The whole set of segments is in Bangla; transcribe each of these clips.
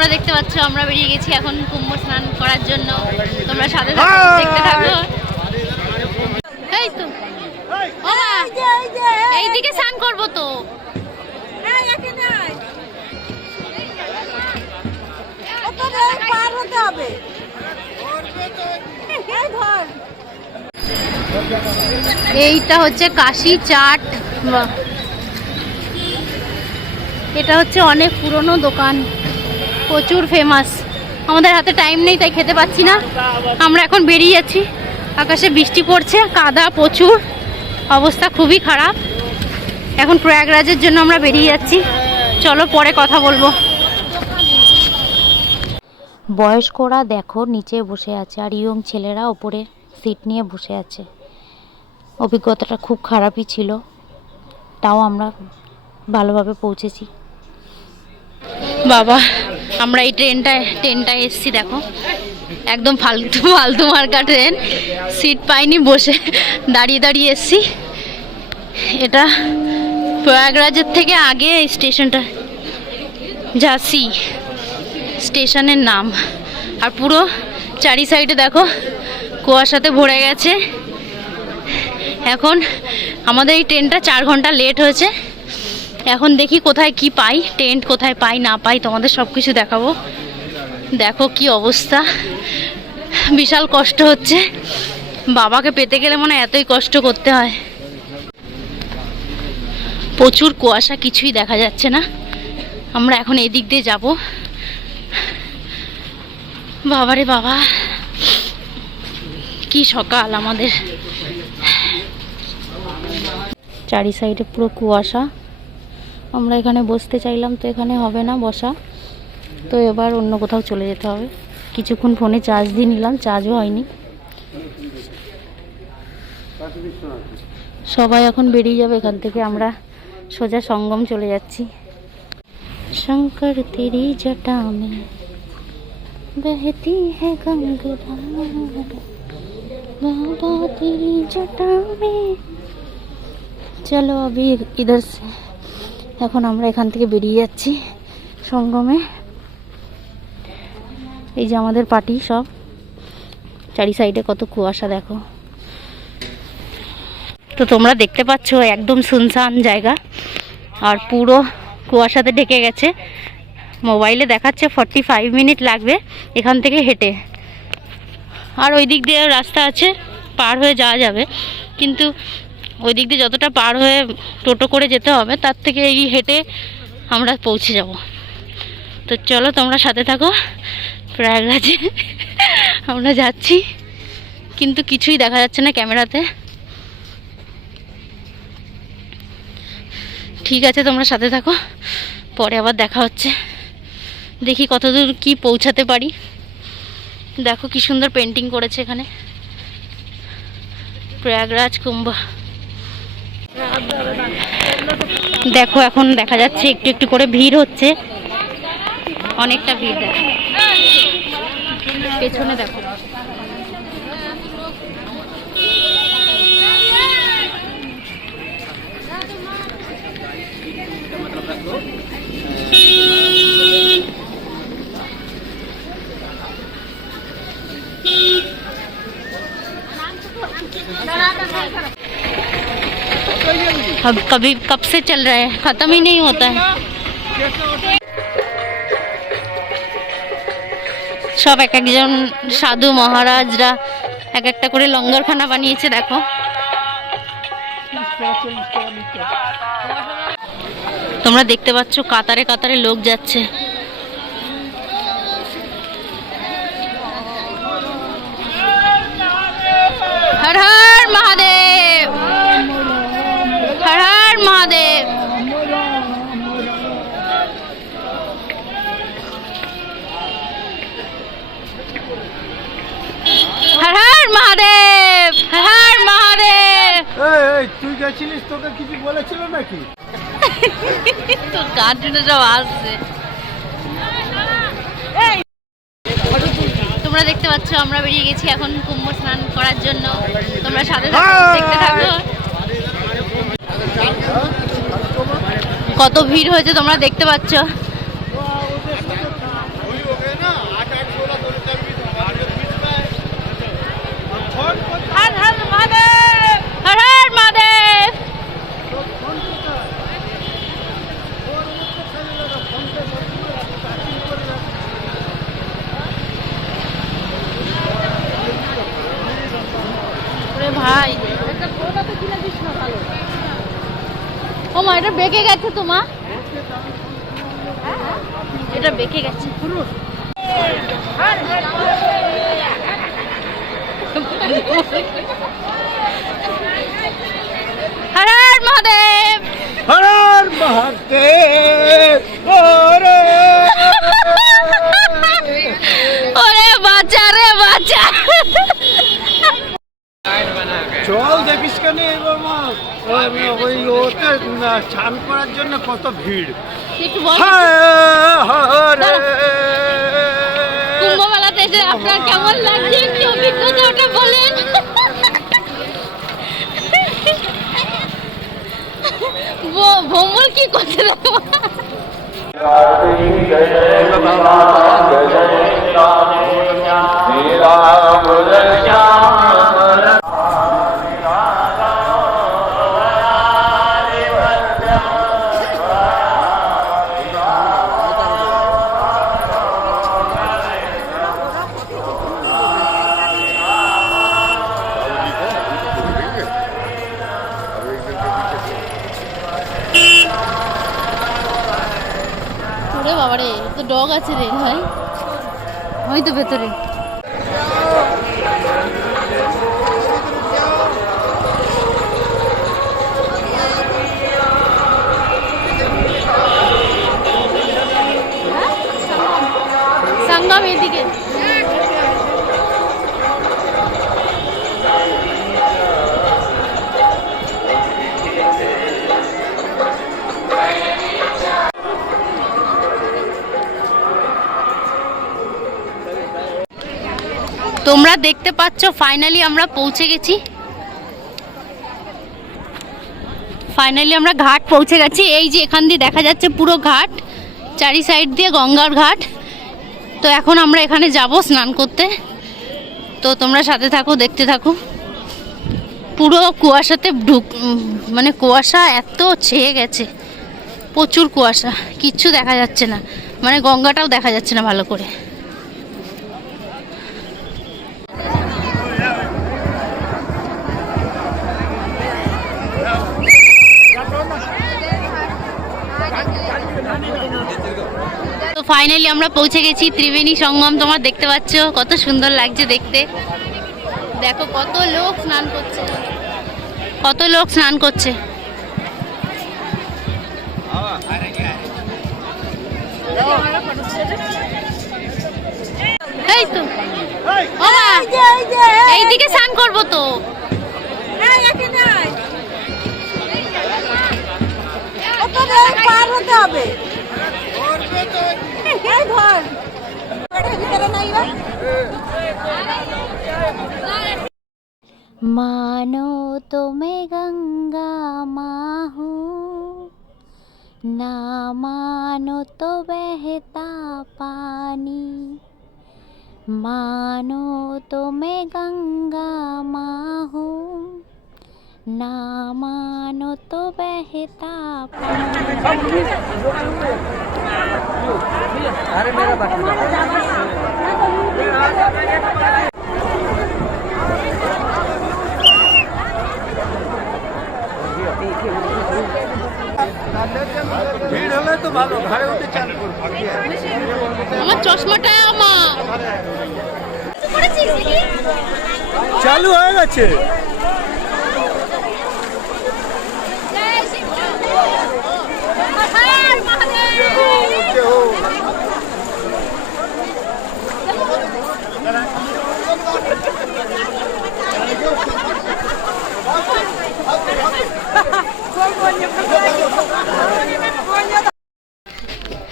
তোমরা দেখতে পাচ্ছ আমরা বেরিয়ে গেছি এখন কুম্ভ স্নান করার জন্য। তোমরা সাথে থাকো, দেখতে থাকো। এই তো এইদিকে স্নান করবো তো। এইটা হচ্ছে কাশি চাট। এটা হচ্ছে অনেক পুরনো দোকান, প্রচুর ফেমাস। আমাদের হাতে টাইম নেই তাই খেতে পাচ্ছি না। আমরা এখন বেরিয়ে যাচ্ছি, আকাশে বৃষ্টি পড়ছে, কাদা প্রচুর, অবস্থা খুবই খারাপ। এখন প্রয়াগরাজের জন্য আমরা বেরিয়ে যাচ্ছি। চলো পরে কথা বলবো। বয়স্করা দেখো নিচে বসে আছে আর ইয়ং ছেলেরা ওপরে সিট নিয়ে বসে আছে। অভিজ্ঞতাটা খুব খারাপই ছিল, তাও আমরা ভালোভাবে পৌঁছেছি। বাবা আমরা এই ট্রেনটায় এসছি, দেখো একদম ফালতু মার্কা ট্রেন। সিট পাইনি, বসে দাঁড়িয়ে এসছি। এটা প্রয়াগরাজের থেকে আগে এই স্টেশনটা, ঝাঁসি স্টেশনের নাম। আর পুরো চারি সাইডে দেখো কুয়াশাতে ভরে গেছে। এখন আমাদের এই ট্রেনটা 4 ঘন্টা লেট হয়েছে। এখন দেখি কোথায় কি পাই, টেন্ট কোথায় পাই না পাই তোমাদের সব কিছু দেখাবো। দেখো কি অবস্থা, বিশাল কষ্ট হচ্ছে। বাবাকে পেতে গেলে মনে হয় এতই কষ্ট করতে হয়। প্রচুর কুয়াশা, কিছুই দেখা যাচ্ছে না। আমরা এখন এদিক দিয়ে যাব। বাবারে বাবা কি সকাল আমাদের। চারি সাইডে পুরো কুয়াশা। আমরা এখানে বসতে চাইলাম তো এখানে হবে না বসা, তো এবার অন্য কোথাও চলে যেতে হবে। কিছুক্ষণ ফোনে চার্জ দিয়ে নিলাম, চার্জও হয়নি। সবাই এখন বেরিয়ে যাবে এখান থেকে, আমরা সোজা সঙ্গম চলে যাচ্ছি। শঙ্কর তেরি জটা মে বহতি है गंगा, बाबा तेरी जटा में। চলো अभी इधर से এখন আমরা এখান থেকে বেরিয়ে যাচ্ছি সঙ্গমে। এই যে আমাদের পার্টি সব, চারি সাইডে কত কুয়াশা দেখো। তো তোমরা দেখতে পাচ্ছ একদম শুনশান জায়গা আর পুরো কুয়াশাতে ঢেকে গেছে। মোবাইলে দেখাচ্ছে 45 মিনিট লাগবে এখান থেকে হেঁটে। আর ওই দিক দিয়ে রাস্তা আছে, পার হয়ে যাওয়া যাবে, কিন্তু ওই দিক দিয়ে যতটা পার হয়ে টোটো করে যেতে হবে তার থেকে এই হেঁটে আমরা পৌঁছে যাব। তো চলো তোমরা সাথে থাকো। প্রয়াগরাজে আমরা যাচ্ছি, কিন্তু কিছুই দেখা যাচ্ছে না ক্যামেরাতে। ঠিক আছে তোমরা সাথে থাকো, পরে আবার দেখা হচ্ছে। দেখি কতদূর কি পৌঁছাতে পারি। দেখো কি সুন্দর পেন্টিং করেছে এখানে, প্রয়াগরাজ কুম্ভ। দেখো এখন দেখা যাচ্ছে একটু একটু করে ভিড় হচ্ছে, অনেকটা ভিড়। দেখো পেছনে দেখো। अब कभी कब से चल रहा है, खत्म ही नहीं होता है। সব এক একজন সাধু মহারাজরা এক একটা করে লঙ্গরখানা বানিয়েছে। দেখো তোমরা দেখতে পাচ্ছ কাতারে কাতারে লোক যাচ্ছে। হর হর মহাদেব, হর হর মহাদেব। হর হর মহাদেব, হর হর মহাদেব। এই তুই গেছিলিস, তোকে কিছু বলেছিল নাকি? তোর গান শুনে সব আসছে। তোমরা দেখতে পাচ্ছ আমরা বেরিয়ে গেছি এখন কুম্ভ স্নান করার জন্য। তোমরা সাথে থাকো, দেখতে থাকো। কত ভিড় হয়েছে তোমরা দেখতে পাচ্ছ। হর হর মহাদেব। ওরে ভাই, ও মা, এটা বেঁকে গেছে তো মা, এটা বেঁকে গেছে। হর হর মহাদেব। হর হর মহাদেব। ওরে ওরে বাঁচা রে বাঁচা। চল দেখিস কেন এবার মা, ওই ওতে স্নান করার জন্য কত ভিড়। একটু বল, হরে কুম্ভ মেলাতে এসে আপনার কেমন লাগছে একটু অভিজ্ঞতা ওটা বলেন। ভ্রমণ কি করছে দেখো। ওরে বাবারে, তো ডগ আছে রে ভাই, ওই তো ভেতরে। সঙ্গম এদিকে। তোমরা দেখতে পাচ্ছ ফাইনালি আমরা পৌঁছে গেছি। ফাইনালি আমরা ঘাট পৌঁছে গেছি। এই যে এখান দিয়ে দেখা যাচ্ছে পুরো ঘাট, চারি সাইড দিয়ে গঙ্গার ঘাট। তো এখন আমরা এখানে যাব স্নান করতে। তো তোমরা সাথে থাকো, দেখতে থাকো। পুরো কুয়াশাতে মানে কুয়াশা এত ছেয়ে গেছে, প্রচুর কুয়াশা, কিচ্ছু দেখা যাচ্ছে না, মানে গঙ্গাটাও দেখা যাচ্ছে না ভালো করে। তো ফাইনালি আমরা পৌঁছে গেছি ত্রিবেণী সঙ্গম। তোমরা দেখতে পাচ্ছ কত সুন্দর লাগছে দেখতে। দেখো কত লোক স্নান করছে, কত লোক স্নান করছে। এই তো ও মা, এইদিকে স্নান করবো তো। পার হতে হবে। ধর मानो तो मैं गंगा माँ हूँ, ना मानो तो बहता पानी। मानो तो मैं गंगा माँ हूँ, ना मानो तो बहता पानी। ভিড় হলে তো ভালো, ঘরে উঠে চান করবো। আমার চশমাটা আমার চালু হয়ে গেছে।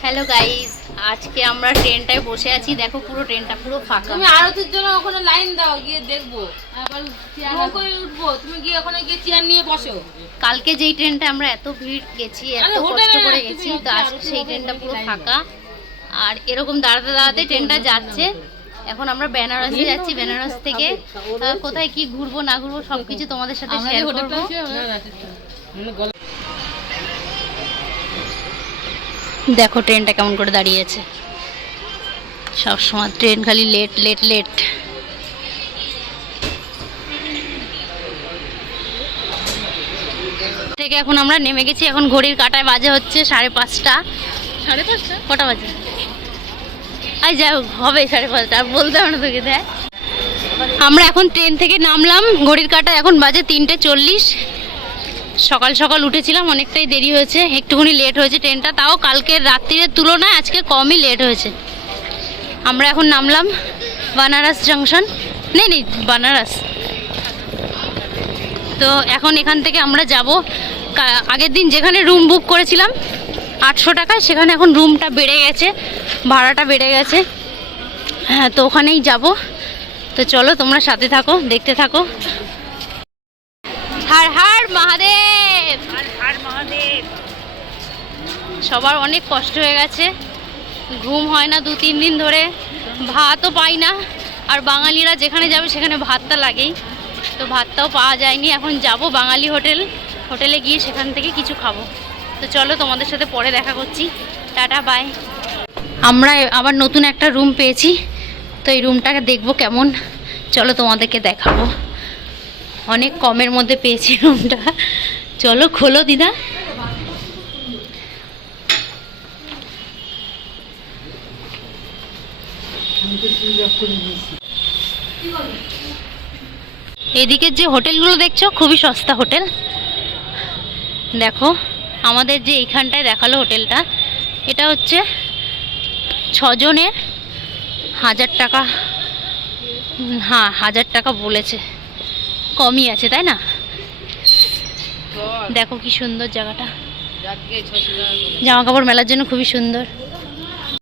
হ্যালো গাইস, আজকে আমরা ট্রেনটায় বসে আছি। দেখো পুরো ট্রেনটা পুরো ফাঁকা। তুমি আরতির জন্য ওখানে লাইন দাও, গিয়ে দেখবো, আবার নৌকোয় উঠবো, তুমি গিয়ে ওখানে গিয়ে চেয়ার নিয়ে বসো। কালকে যেই ট্রেনটা আমরা এত ভিড় গেছি, এত কষ্ট করে গেছি, তো আজকে সেই ট্রেনটা পুরো ফাঁকা। আর এরকম দাঁড়াতে দাঁড়াতে ট্রেনটা যাচ্ছে। এখন আমরা বেনারসে যাচ্ছি। বেনারস থেকে কোথায় কি ঘুরবো না ঘুরবো সবকিছু তোমাদের সাথে শেয়ার করবো। দেখো ট্রেনটা কেমন করে দাঁড়িয়ে আছে। সবসময় ট্রেন খালি লেট লেট লেট। থেকে এখন আমরা নেমে গেছি। এখন ঘড়ির কাঁটায় বাজে হচ্ছে 5:30। 5:30 কটা বাজে? আই যাই হোক, হবে 5:30। আর বলতে হবে না তোকে। দেখ আমরা এখন ট্রেন থেকে নামলাম। ঘড়ির কাঁটায় এখন বাজে 3:40। সকাল সকাল উঠেছিলাম, অনেকটাই দেরি হয়েছে, একটুখানি লেট হয়েছে ট্রেনটা। তাও কালকের রাত্রির তুলনায় আজকে কমই লেট হয়েছে। আমরা এখন নামলাম বানারস জংশন। নেই বানারস। তো এখন এখান থেকে আমরা যাব আগের দিন যেখানে রুম বুক করেছিলাম 800 টাকায়, সেখানে এখন রুমটা বেড়ে গেছে, ভাড়াটা বেড়ে গেছে। হ্যাঁ, তো ওখানেই যাব। তো চলো তোমরা সাথে থাকো, দেখতে থাকো। হর হর মহাদেব, হর হর মহাদেব। সবার অনেক কষ্ট হয়ে গেছে, ঘুম হয় না 2-3 দিন ধরে, ভাতও পাই না। আর বাঙালিরা যেখানে যাবে সেখানে ভাতটা লাগেই, তো ভাতটাও পাওয়া যায়নি। এখন যাব বাঙালি হোটেলে গিয়ে সেখান থেকে কিছু খাবো। তো চলো তোমাদের সাথে পরে দেখা করছি। Tata bye. আমরা আবার নতুন একটা রুম পেয়েছি, তো এই রুমটাকে দেখবো কেমন। চলো তোমাদেরকে দেখাবো। অনেক কমের মধ্যে পেয়েছি রুমটা। চলো খোলো দিদা। এদিকের যে হোটেলগুলো দেখছো খুবই সস্তা হোটেল। দেখো আমাদের যে এইখানটায় দেখালো হোটেলটা, এটা হচ্ছে 6 জনের 1000 টাকা। হ্যাঁ 1000 টাকা বলেছে, কমই আছে তাই না? দেখো কি সুন্দর জায়গাটা, জামা কাপড় মেলার জন্য খুবই সুন্দর।